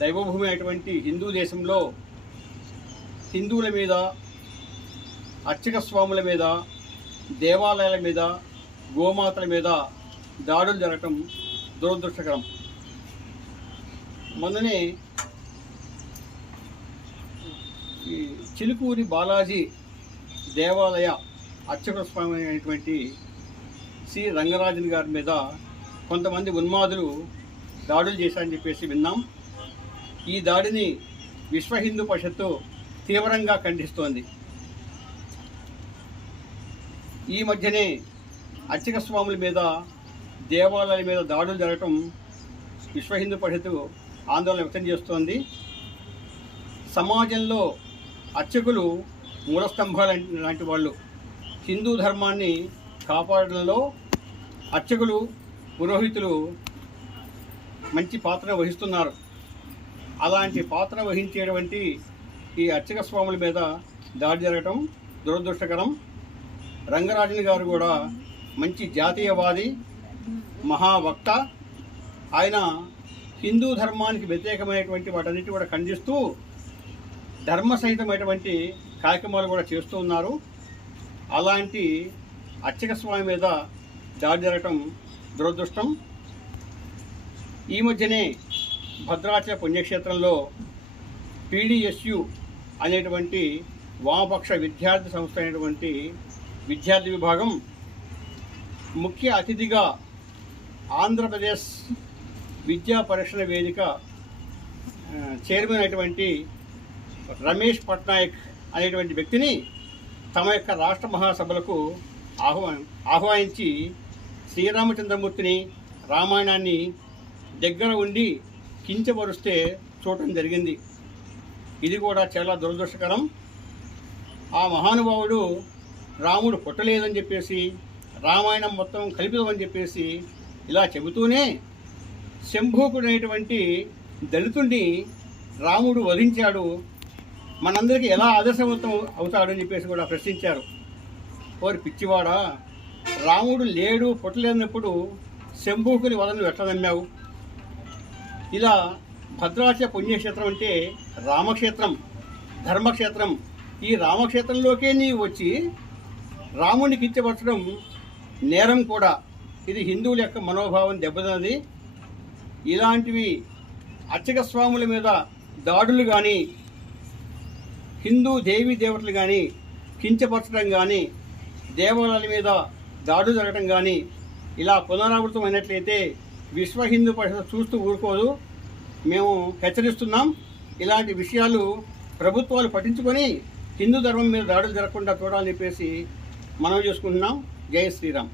దైవభూమి అయినటువంటి హిందూ దేశంలో హిందువుల మీద అర్చక స్వాముల మీద దేవాలయాల మీద గోమాతల మీద దాడులు జరగటం దురదృష్టకరం. మొన్ననే చిలుకూరి బాలాజీ దేవాలయ అర్చక స్వామి అయినటువంటి సి. రంగరాజన్ గారి మీద కొంతమంది ఉన్మాదులు దాడులు చేశారని చెప్పేసి విన్నాం. ఈ దాడిని విశ్వ హిందూ పరిషత్తు తీవ్రంగా ఖండిస్తోంది. ఈ మధ్యనే అర్చక స్వాముల మీద దేవాలయాల మీద దాడులు జరగటం విశ్వ హిందూ పరిషత్తు ఆందోళన వ్యక్తం చేస్తోంది. సమాజంలో అర్చకులు మూలస్తంభాలు లాంటి వాళ్ళు హిందూ ధర్మాన్ని కాపాడడంలో అర్చకులు పురోహితులు మంచి పాత్ర వహిస్తున్నారు. అలాంటి పాత్ర వహించేటువంటి ఈ అర్చక స్వాముల మీద దాడి జరగటం దురదృష్టకరం. రంగరాజన్ గారు కూడా మంచి జాతీయవాది మహావక్త ఆయన హిందూ ధర్మానికి వ్యతిరేకమైనటువంటి వాటన్నిటి కూడా ఖండిస్తూ ధర్మ సహితమైనటువంటి కార్యక్రమాలు కూడా చేస్తూ ఉన్నారు. అలాంటి అర్చక స్వామి మీద దాడి జరగటం దురదృష్టం. ఈ మధ్యనే భద్రాచల పుణ్యక్షేత్రంలో పీడిఎస్యు అనేటువంటి వామపక్ష విద్యార్థి సంస్థ అయినటువంటి విద్యార్థి విభాగం ముఖ్య అతిథిగా ఆంధ్రప్రదేశ్ విద్యా పరిరక్షణ వేదిక చైర్మన్ అయినటువంటి రమేష్ పట్నాయక్ అనేటువంటి వ్యక్తిని తమ యొక్క రాష్ట్ర మహాసభలకు ఆహ్వా ఆహ్వానించి శ్రీరామచంద్రమూర్తిని రామాయణాన్ని దగ్గర ఉండి కించపరుస్తే చూడటం జరిగింది. ఇది కూడా చాలా దురదృష్టకరం. ఆ మహానుభావుడు రాముడు పుట్టలేదని చెప్పేసి రామాయణం మొత్తం కల్పితమని చెప్పేసి ఇలా చెబుతూనే శంభూకుడైనటువంటి దళితుడిని రాముడు వధించాడు. మనందరికీ ఎలా ఆదర్శవంతం అవుతాడని చెప్పేసి కూడా ప్రశ్నించారు. ఓరి పిచ్చివాడా రాముడు లేడు పుట్టలేనప్పుడు శంభూకుని వలన ఎట్లా నమ్మావు? ఇలా భద్రాచల పుణ్యక్షేత్రం అంటే రామక్షేత్రం ధర్మక్షేత్రం. ఈ రామక్షేత్రంలోకే నీ వచ్చి రాముని కించపరచడం నేరం కూడా. ఇది హిందువుల యొక్క మనోభావం దెబ్బతిన్నది. ఇలాంటివి అర్చక స్వాముల మీద దాడులు కానీ హిందూ దేవీ దేవతలు కానీ కించపరచడం కానీ దేవాలయాల మీద దాడులు జరగడం కానీ ఇలా పునరావృతం అయినట్లయితే విశ్వ హిందూ పరిషత్ చూస్తూ ఊరుకోదు. మేము హెచ్చరిస్తున్నాం. ఇలాంటి విషయాలు ప్రభుత్వాలు పఠించుకొని హిందూ ధర్మం మీద దాడులు జరగకుండా చూడాలని చెప్పేసి మనం చేసుకుంటున్నాం. జై శ్రీరామ్.